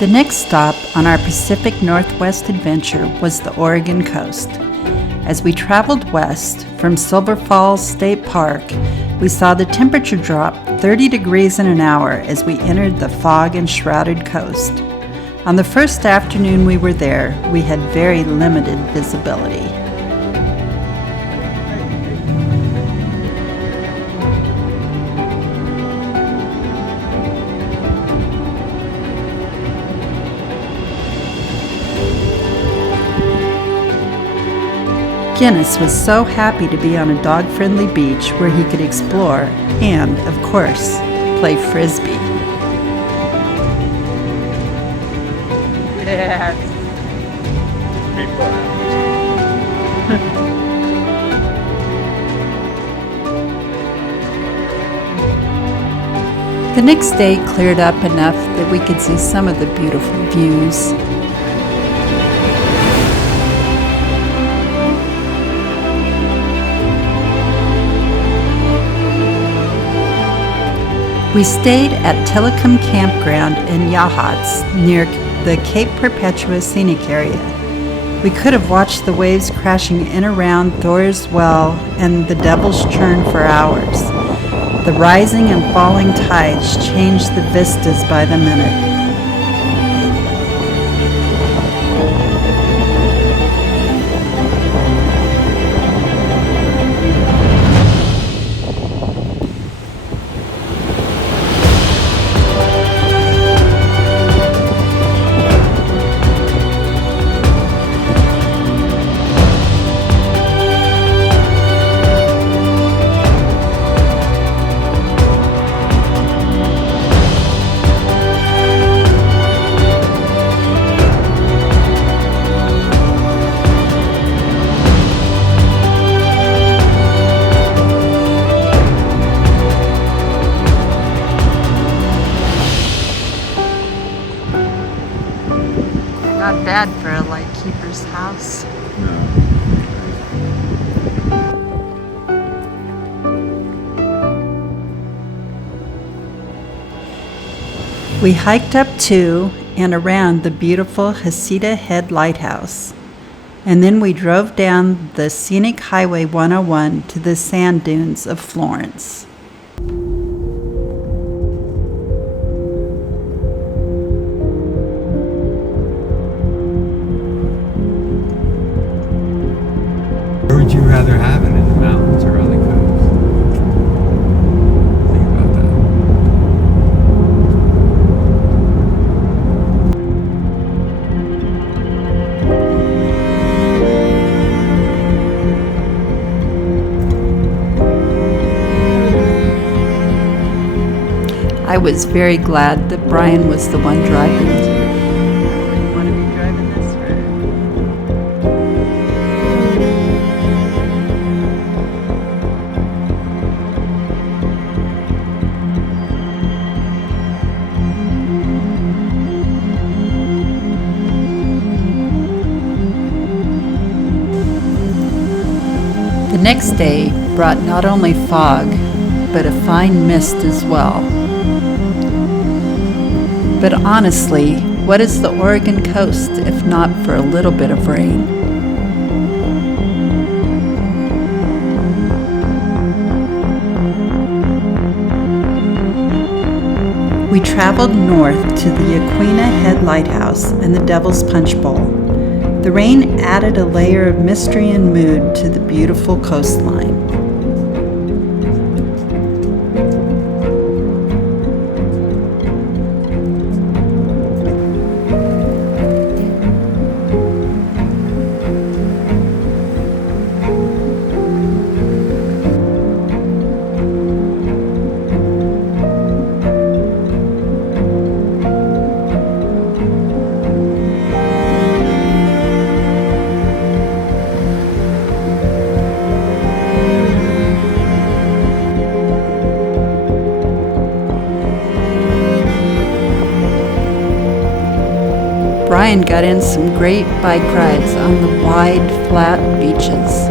The next stop on our Pacific Northwest adventure was the Oregon coast. As we traveled west from Silver Falls State Park, we saw the temperature drop 30 degrees in an hour as we entered the fog and shrouded coast. On the first afternoon we were there, we had very limited visibility. Guinness was so happy to be on a dog-friendly beach where he could explore and, of course, play frisbee. Yes. The next day cleared up enough that we could see some of the beautiful views. We stayed at Telecom Campground in Yachats near the Cape Perpetua scenic area. We could have watched the waves crashing in around Thor's Well and the Devil's Churn for hours. The rising and falling tides changed the vistas by the minute. Not bad for a lightkeeper's house. No. We hiked up to and around the beautiful Hasita Head Lighthouse, and then we drove down the scenic Highway 101 to the sand dunes of Florence. Where would you rather have it, in the mountains or on the coast? Think about that. I was very glad that Brian was the one driving. I wouldn't want to be driving this road. The next day brought not only fog, but a fine mist as well. But honestly, what is the Oregon coast if not for a little bit of rain? We traveled north to the Yaquina Head Lighthouse and the Devil's Punch Bowl. The rain added a layer of mystery and mood to the beautiful coastline. Brian got in some great bike rides on the wide, flat beaches.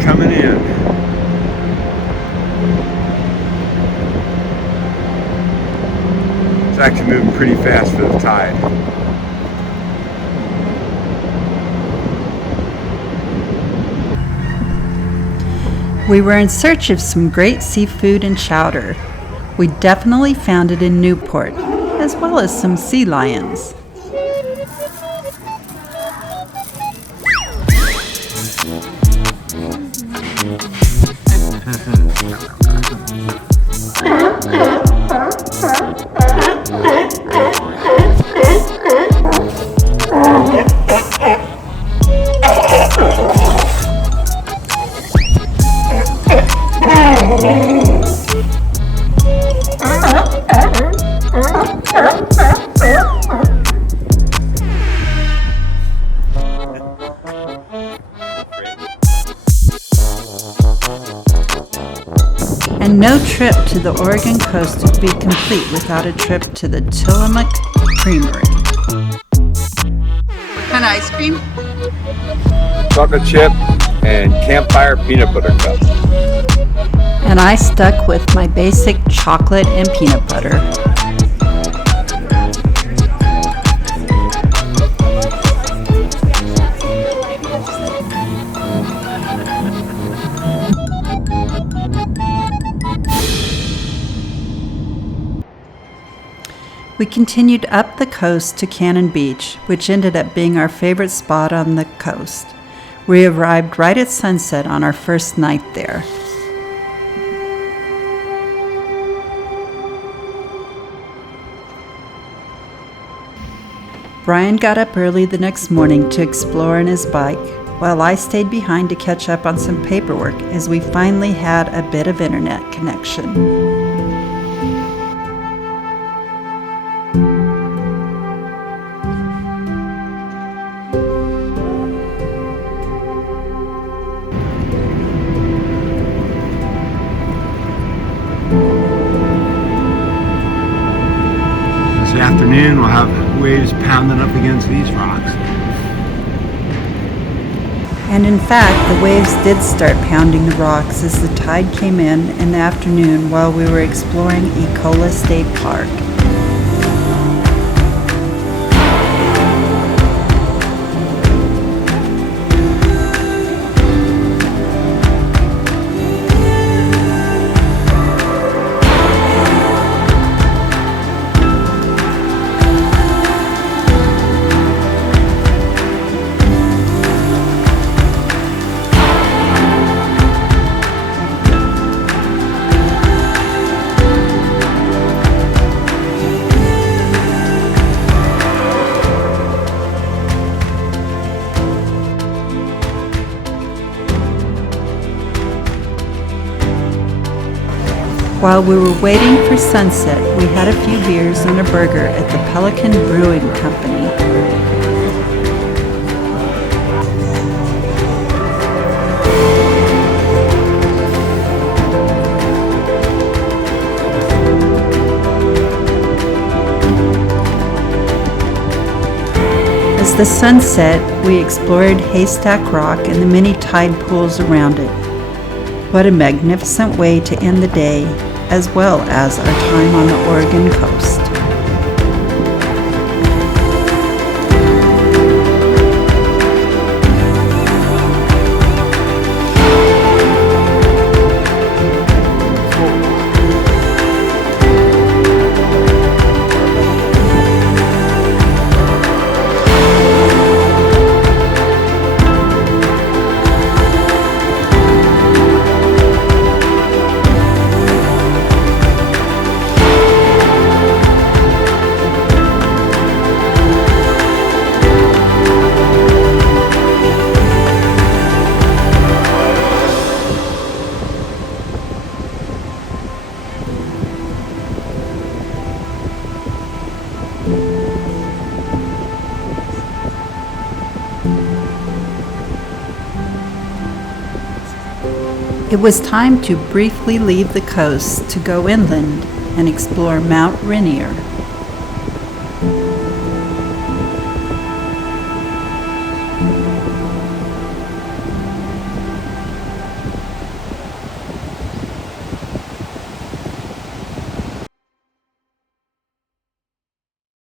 coming in. It's actually moving pretty fast for the tide. We were in search of some great seafood and chowder. We definitely found it in Newport, as well as some sea lions. And no trip to the Oregon coast would be complete without a trip to the Tillamook Creamery. What kind of ice cream? Chocolate chip and campfire peanut butter cup. And I stuck with my basic chocolate and peanut butter. We continued up the coast to Cannon Beach, which ended up being our favorite spot on the coast. We arrived right at sunset on our first night there. Brian got up early the next morning to explore on his bike, while I stayed behind to catch up on some paperwork as we finally had a bit of internet connection. This afternoon we'll have the waves pounding up against these rocks. And in fact, the waves did start pounding the rocks as the tide came in the afternoon while we were exploring Ecola State Park. While we were waiting for sunset, we had a few beers and a burger at the Pelican Brewing Company. As the sun set, we explored Haystack Rock and the many tide pools around it. What a magnificent way to end the day, as well as our time on the Oregon coast. It was time to briefly leave the coast to go inland and explore Mount Rainier.